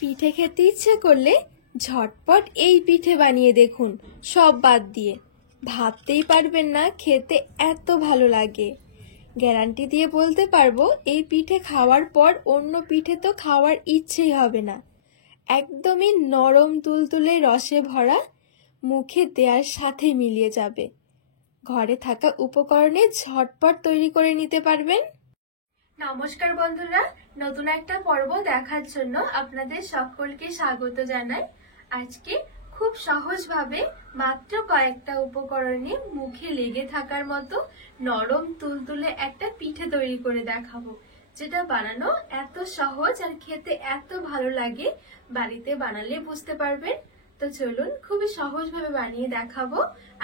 পিঠে খেতে ইচ্ছে করলে ঝটপট এই পিঠে বানিয়ে দেখুন, সব বাদ দিয়ে। ভাবতেই পারবেন না খেতে এত ভালো লাগে। গ্যারান্টি দিয়ে বলতে পারবো এই পিঠে খাওয়ার পর অন্য পিঠে তো খাওয়ার ইচ্ছেই হবে না। একদমই নরম তুলতুলে রসে ভরা, মুখে দেওয়ার সাথে মিলিয়ে যাবে। ঘরে থাকা উপকরণে ঝটপট তৈরি করে নিতে পারবেন। নমস্কার বন্ধুরা, নতুন একটা পর্ব দেখার জন্য আপনাদের সকলকে স্বাগত জানাই। আজকে খুব সহজভাবে মাত্র কয়েকটা উপকরণে মুখে লেগে থাকার মতো নরম তুলতুলে একটা পিঠে তৈরি করে দেখাবো, যেটা বানানো এত সহজ আর খেতে এত ভালো লাগে। বাড়িতে বানালে বুঝতে পারবেন। তো চলুন খুবই সহজভাবে বানিয়ে দেখাবো,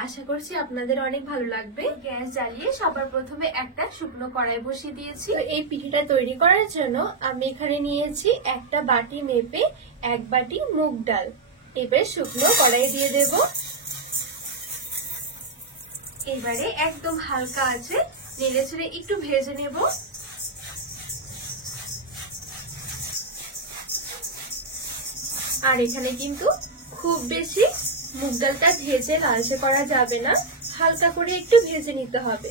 আশা করছি আপনাদের অনেক ভালো লাগবে। গ্যাস জ্বালিয়ে সবার প্রথমে একটা শুকনো কড়াই বসিয়ে দিয়েছি। এই পিঠেটা তৈরি করার জন্য আমি এখানে নিয়েছি একটা বাটি মেপে 1 বাটি মুগ ডাল। এবার শুকনো কড়াই দিয়ে দেব। এবারে একদম হালকা আছে নেড়ে ছেড়ে একটু ভেজে নেব। আর এখানে কিন্তু খুব বেশি মুগ ডালটা ভেজে লালচে করা যাবে না, হালকা করে একটু ভেজে নিতে হবে।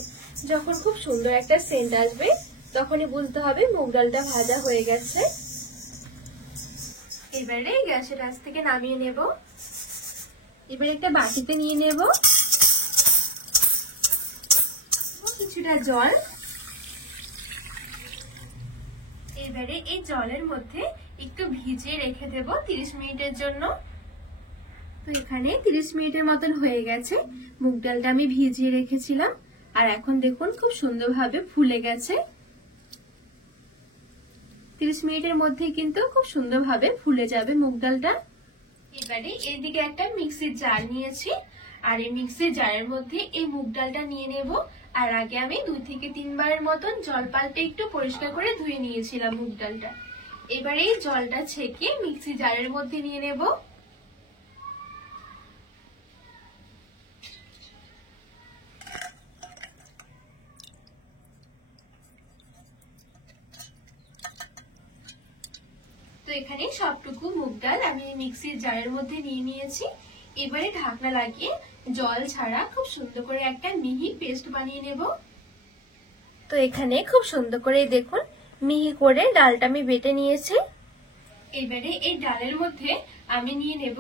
যখন খুব সুন্দর একটা সেন্ট আসবে তখনই বুঝতে হবে মুগ ডালটা ভাজা হয়ে গেছে। এবারে গ্যাসের আঁচ থেকে নামিয়ে নেব। এবারে একটা বাটিতে নিয়ে নেব কিছুটা জল। এবারে এই জলের মধ্যে একটু ভিজিয়ে রেখে দেব 30 মিনিটের জন্য। তো এখানে 30 মিনিটের মতন হয়ে গেছে। মুগ ডালটা আমি ভিজিয়ে রেখেছিলাম আর এখন দেখুন খুব সুন্দরভাবে ফুলে গেছে। 30 মিনিটের মধ্যে কিন্তু খুব সুন্দরভাবে ফুলে যাবে মুগ ডালটা। এবারে এইদিকে একটা মিক্সির জার নিয়েছি আর এই মিক্সির জারের মধ্যে এই মুগ ডালটা নিয়ে নেব। আর আগে আমি 2 থেকে 3 বারের মতন জল পাল্টে একটু পরিষ্কার করে ধুয়ে নিয়েছিলাম মুগ ডালটা। এবারে এই জলটা ছেঁকে মিক্সি জারের মধ্যে নিয়ে নেব। তো এখানে সবটুকু মুগ ডাল আমি মিক্সির জারের মধ্যে নিয়ে নিয়েছি। এবারে ঢাকনা লাগিয়ে জল ছাড়া খুব সুন্দর করে একটা মিহি পেস্ট বানিয়ে নেব। তো এখানে খুব সুন্দর করে দেখুন মিহি করে ডালটা আমি বেটে নিয়েছি। এবারে এই ডালের মধ্যে আমি নিয়ে নেব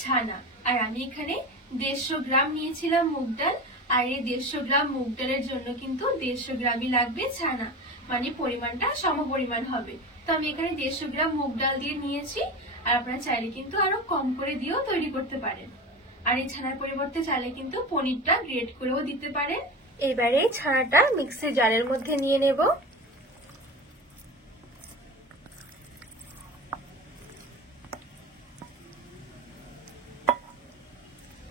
ছানা। আর আমি এখানে 150 গ্রাম নিয়েছিলাম মুগ ডাল। আর এই 150 গ্রাম মুগ ডালের জন্য কিন্তু 150 গ্রামই লাগবে ছানা, মানে পরিমাণটা সমপরিমাণ হবে। তো আমি এখানে 150 গ্রাম মুগ ডাল দিয়ে নিয়েছি। আর আপনারা চাইলে কিন্তু আরো কম করে দিয়েও তৈরি করতে পারেন। আর এই ছানার পরিবর্তে চাইলে কিন্তু পনিরটা গ্রেট করেও দিতে পারেন। এবারে ছানাটা মিক্সি জারের মধ্যে নিয়ে নেব।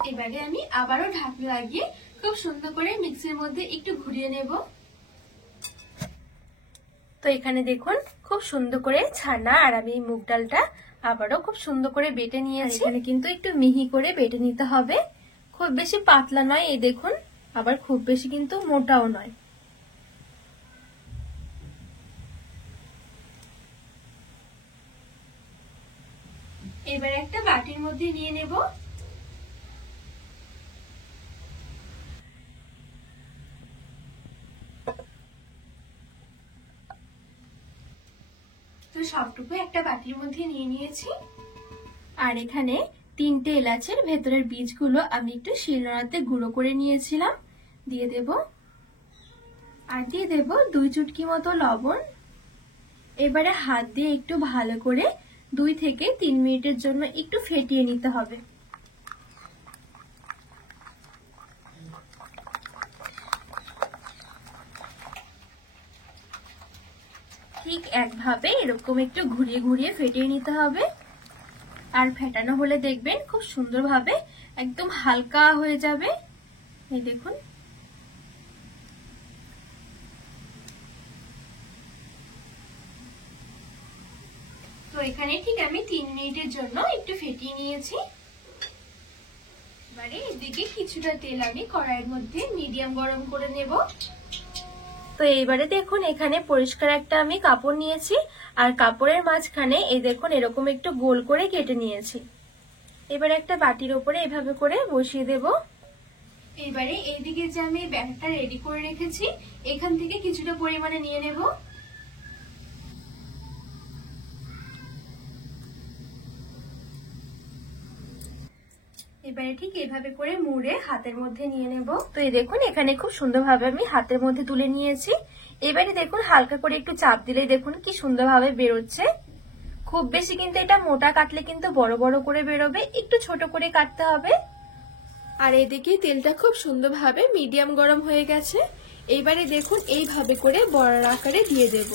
এবারে আমি আবারও ঢাকনা লাগিয়ে খুব সুন্দর করে মিক্সির মধ্যে একটু ঘুরিয়ে নেব। তো এখানে দেখুন খুব সুন্দর করে ছানা আর আমি মুগ ডালটা আবারও খুব সুন্দর করে বেটে নিয়েছি। এখানে কিন্তু একটু মিহি করে বেটে নিতে হবে, খুব বেশি পাতলা নয়। এই দেখুন, আবার খুব বেশি কিন্তু মোটাও নয়। এবার একটা বাটির মধ্যে নিয়ে নেব। তো সবটুকু একটা বাটির মধ্যে নিয়ে নিয়েছি। আর এখানে 3টে এলাচের ভেতরের বীজগুলো আমি একটু শিলনোড়াতে গুঁড়ো করে নিয়েছিলাম, দিয়ে দেব। আর দিয়ে দেব 2 চুটকি মতো লবণ। এবারে হাত দিয়ে একটু ভালো করে 2 থেকে 3 মিনিটের জন্য একটু ফেটিয়ে নিতে হবে। ঠিক একভাবে এরকম একটু ঘুরিয়ে ঘুরিয়ে ফেটিয়ে নিতে হবে। আর ফেটানো হলে দেখবেন খুব সুন্দরভাবে একদম হালকা হয়ে যাবে। এই দেখুন। তো এখানে ঠিক আমি 3 মিনিটের জন্য একটু ফেটিয়ে নিয়েছি। এবারে এদিকে কিছুটা তেল আমি কড়াইয়ের মধ্যে মিডিয়াম গরম করে নেব। তো এইবারে দেখুন এখানে পরিষ্কার একটা আমি কাপড় নিয়েছি আর কাপড়ের মাঝখানে এই দেখুন এরকম একটু গোল করে কেটে নিয়েছি। এবার একটা বাটির উপরে এভাবে করে বসিয়ে দেব। এবারে এইদিকে যে আমি ব্যাটারটা রেডি করে রেখেছি এখান থেকে কিছুটা পরিমাণে নিয়ে নেব। এবারে ঠিক এইভাবে করে মুড়ে হাতের মধ্যে নিয়ে নেব। তো এই দেখুন এখানে খুব সুন্দরভাবে আমি হাতের মধ্যে তুলে নিয়েছি। এবারে দেখুন হালকা করে একটু চাপ দিলেই দেখুন কি সুন্দরভাবে বেরোচ্ছে। খুব বেশি কিন্তু এটা মোটা কাটলে কিন্তু বড় বড় করে বেরোবে, একটু ছোট করে কাটতে হবে। আর এদিকে তেলটা খুব সুন্দরভাবে মিডিয়াম গরম হয়ে গেছে। এইবারে দেখুন এইভাবে করে বড়ার আকারে দিয়ে দেব।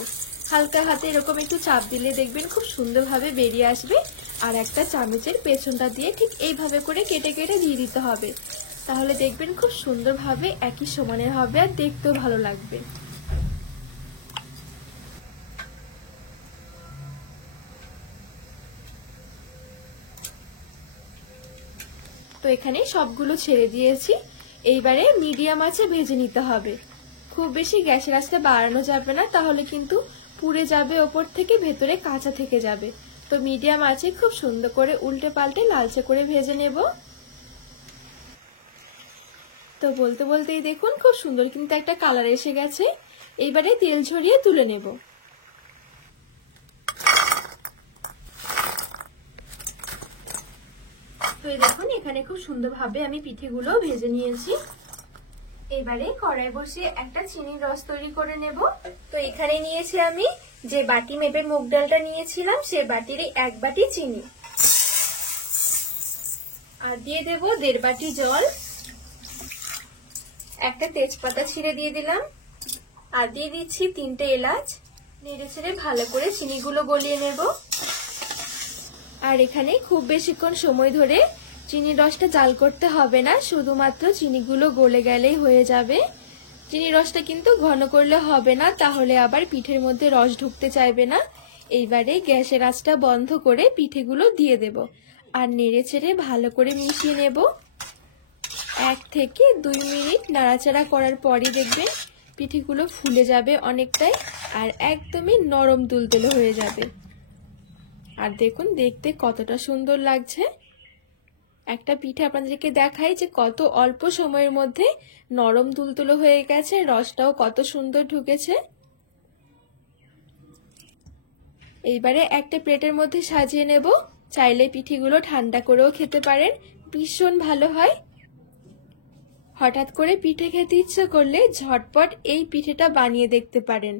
হালকা হাতে এরকম একটু চাপ দিলে দেখবেন খুব সুন্দরভাবে বেরিয়ে আসবে। আর একটা চামচের পেছনটা দিয়ে ঠিক এইভাবে করে কেটে কেটে দিয়ে দিতে হবে, তাহলে দেখবেন খুব সুন্দরভাবে একই সমানের হবে আর দেখতেও ভালো লাগবে। তো এখানে সবগুলো ছেড়ে দিয়েছি। এইবারে মিডিয়াম আঁচে ভেজে নিতে হবে। খুব বেশি গ্যাসের আঁচটা বাড়ানো যাবে না, তাহলে কিন্তু পুড়ে যাবে ওপর থেকে, ভেতরে কাঁচা থেকে যাবে। তো মিডিয়াম আঁচে খুব সুন্দর করে উল্টে পাল্টে লালচে করে ভেজে নেব। তো বলতে বলতেই দেখুন খুব সুন্দর কিন্তু একটা কালার এসে গেছে। এইবারে তেল ঝরিয়ে তুলে নেব। তো এই দেখুন এখানে খুব সুন্দরভাবে আমি পিঠেগুলো ভেজে নিয়েছি। এবারে কড়াই বসিয়ে একটা চিনির রস তৈরি করে নেব। তো এখানে নিয়েছি আমি যে বাটি মেপে মুগ ডালটা নিয়েছিলাম সে বাটিরই 1 বাটি চিনি, আর দিয়ে দেব 1.5 বাটি জল। একটা তেজপাতা ছিঁড়ে দিয়ে দিলাম, আর দিয়ে দিচ্ছি 3টে এলাচ। নেড়ে ছেড়ে ভালো করে চিনিগুলো গলিয়ে নেব। আর এখানে খুব বেশিক্ষণ সময় ধরে চিনির রসটা জাল করতে হবে না, শুধুমাত্র চিনিগুলো গলে গেলেই হয়ে যাবে। চিনির রসটা কিন্তু ঘন করলে হবে না, তাহলে আবার পিঠের মধ্যে রস ঢুকতে চাইবে না। এইবারে গ্যাসের আঁচটা বন্ধ করে পিঠেগুলো দিয়ে দেব, আর নেড়ে ছেড়ে ভালো করে মিশিয়ে নেব। 1 থেকে 2 মিনিট নাড়াচাড়া করার পরই দেখবেন পিঠেগুলো ফুলে যাবে অনেকটাই, আর একদমই নরম তুলতুলে হয়ে যাবে। আর দেখুন দেখতে কতটা সুন্দর লাগছে। একটা পিঠে আপনাদেরকে দেখাই যে কত অল্প সময়ের মধ্যে নরম তুলতুলো হয়ে গেছে, রসটাও কত সুন্দর ঢুকেছে। এইবারে একটা প্লেটের মধ্যে সাজিয়ে নেব। চাইলে পিঠেগুলো ঠান্ডা করেও খেতে পারেন, ভীষণ ভালো হয়। হঠাৎ করে পিঠে খেতে ইচ্ছে করলে ঝটপট এই পিঠেটা বানিয়ে দেখতে পারেন,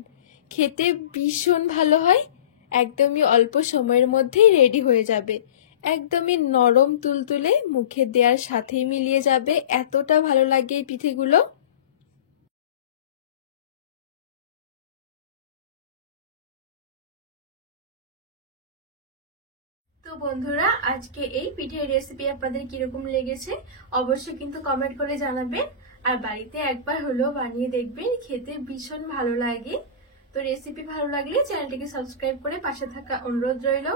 খেতে ভীষণ ভালো হয়। একদমই অল্প সময়ের মধ্যেই রেডি হয়ে যাবে, একদমই নরম তুলতুলে, মুখে দেওয়ার সাথেই মিলিয়ে যাবে, এতটা ভালো লাগে এই পিঠেগুলো। তো বন্ধুরা আজকে এই পিঠের রেসিপি আপনাদের কিরকম লেগেছে অবশ্যই কিন্তু কমেন্ট করে জানাবেন, আর বাড়িতে একবার হলেও বানিয়ে দেখবেন, খেতে ভীষণ ভালো লাগে। তো রেসিপি ভালো লাগলে চ্যানেলটিকে সাবস্ক্রাইব করে পাশে থাকা অনুরোধ রইল।